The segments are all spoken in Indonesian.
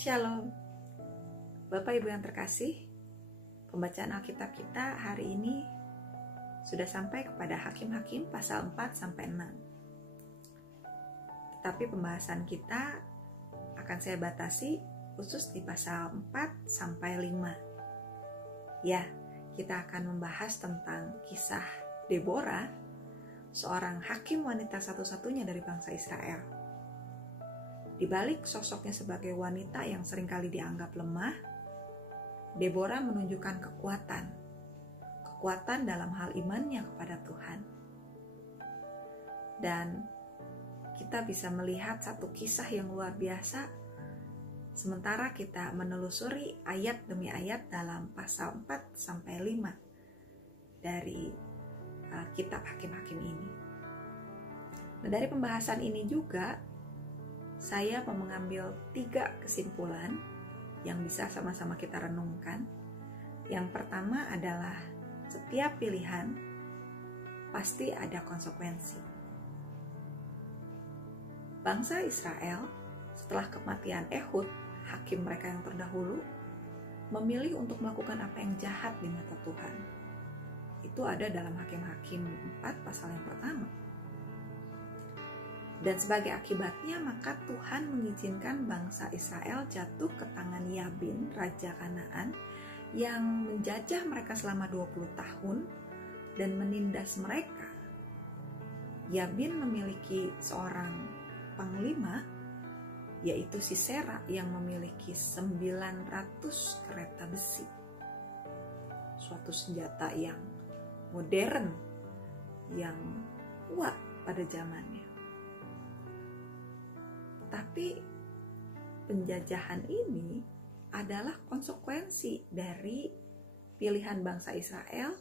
Shalom, Bapak Ibu yang terkasih. Pembacaan Alkitab kita hari ini sudah sampai kepada Hakim-Hakim pasal 4-6. Tetapi pembahasan kita akan saya batasi khusus di pasal 4-5. Ya, kita akan membahas tentang kisah Deborah, seorang hakim wanita satu-satunya dari bangsa Israel. Di balik sosoknya sebagai wanita yang seringkali dianggap lemah, Deborah menunjukkan kekuatan dalam hal imannya kepada Tuhan. Dan kita bisa melihat satu kisah yang luar biasa sementara kita menelusuri ayat demi ayat dalam pasal 4-5 dari kitab Hakim-Hakim ini. Nah, dari pembahasan ini juga saya mau mengambil 3 kesimpulan yang bisa sama-sama kita renungkan. Yang pertama adalah setiap pilihan pasti ada konsekuensi. Bangsa Israel setelah kematian Ehud, hakim mereka yang terdahulu, memilih untuk melakukan apa yang jahat di mata Tuhan. Itu ada dalam Hakim-Hakim 4 pasal yang pertama. Dan sebagai akibatnya maka Tuhan mengizinkan bangsa Israel jatuh ke tangan Yabin, Raja Kanaan, yang menjajah mereka selama 20 tahun dan menindas mereka. Yabin memiliki seorang panglima, yaitu Sisera, yang memiliki 900 kereta besi. Suatu senjata yang modern, yang kuat pada zamannya. Tapi penjajahan ini adalah konsekuensi dari pilihan bangsa Israel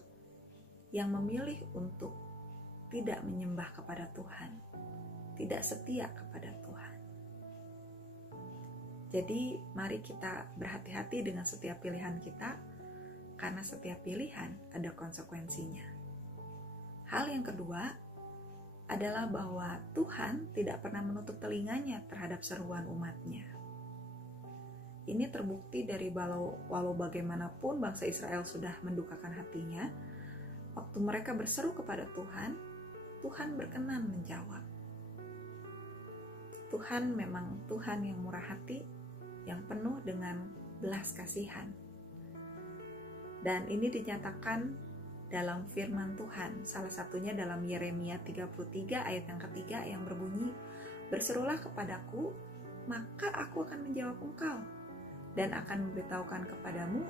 yang memilih untuk tidak menyembah kepada Tuhan, tidak setia kepada Tuhan. Jadi mari kita berhati-hati dengan setiap pilihan kita, karena setiap pilihan ada konsekuensinya. Hal yang kedua adalah bahwa Tuhan tidak pernah menutup telinganya terhadap seruan umatnya. Ini terbukti dari walau bagaimanapun bangsa Israel sudah mendukakan hatinya, waktu mereka berseru kepada Tuhan, Tuhan berkenan menjawab. Tuhan memang Tuhan yang murah hati, yang penuh dengan belas kasihan. Dan ini dinyatakan dalam firman Tuhan, salah satunya dalam Yeremia 33 ayat yang ketiga yang berbunyi, "Berserulah kepadaku, maka aku akan menjawab engkau, dan akan memberitahukan kepadamu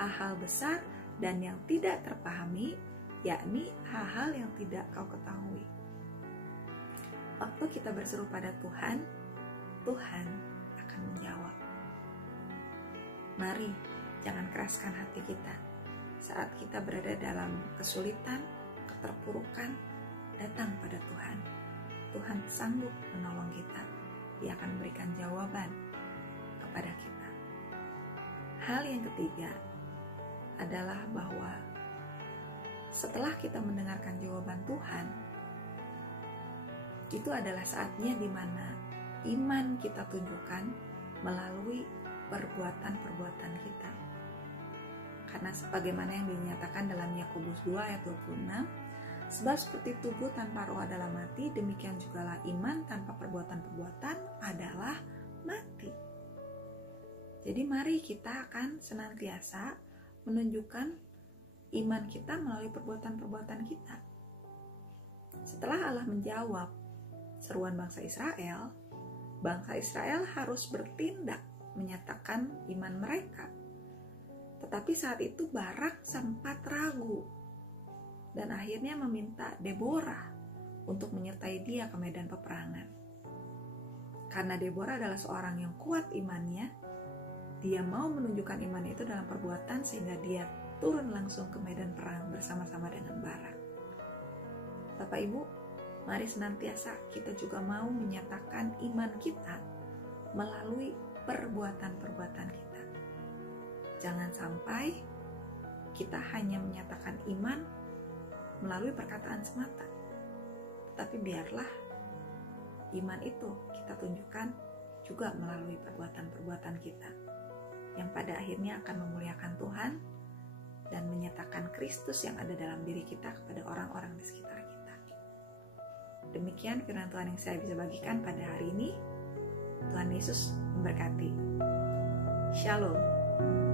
hal-hal besar dan yang tidak terpahami, yakni hal-hal yang tidak kau ketahui." Waktu kita berseru pada Tuhan, Tuhan akan menjawab. Mari, jangan keraskan hati kita. Saat kita berada dalam kesulitan, keterpurukan, datang pada Tuhan. Tuhan sanggup menolong kita. Dia akan memberikan jawaban kepada kita. Hal yang ketiga adalah bahwa setelah kita mendengarkan jawaban Tuhan, itu adalah saatnya di mana iman kita tunjukkan melalui perbuatan-perbuatan kita. Karena sebagaimana yang dinyatakan dalam Yakobus 2 ayat 26, sebab seperti tubuh tanpa roh adalah mati, demikian jugalah iman tanpa perbuatan-perbuatan adalah mati. Jadi mari kita akan senantiasa menunjukkan iman kita melalui perbuatan-perbuatan kita. Setelah Allah menjawab seruan bangsa Israel harus bertindak menyatakan iman mereka. Tetapi saat itu Barak sempat ragu dan akhirnya meminta Deborah untuk menyertai dia ke medan peperangan. Karena Deborah adalah seorang yang kuat imannya, dia mau menunjukkan imannya itu dalam perbuatan sehingga dia turun langsung ke medan perang bersama-sama dengan Barak. Bapak Ibu, mari senantiasa kita juga mau menyatakan iman kita melalui perbuatan-perbuatan kita. Jangan sampai kita hanya menyatakan iman melalui perkataan semata. Tapi biarlah iman itu kita tunjukkan juga melalui perbuatan-perbuatan kita, yang pada akhirnya akan memuliakan Tuhan dan menyatakan Kristus yang ada dalam diri kita kepada orang-orang di sekitar kita. Demikian firman Tuhan yang saya bisa bagikan pada hari ini. Tuhan Yesus memberkati. Shalom.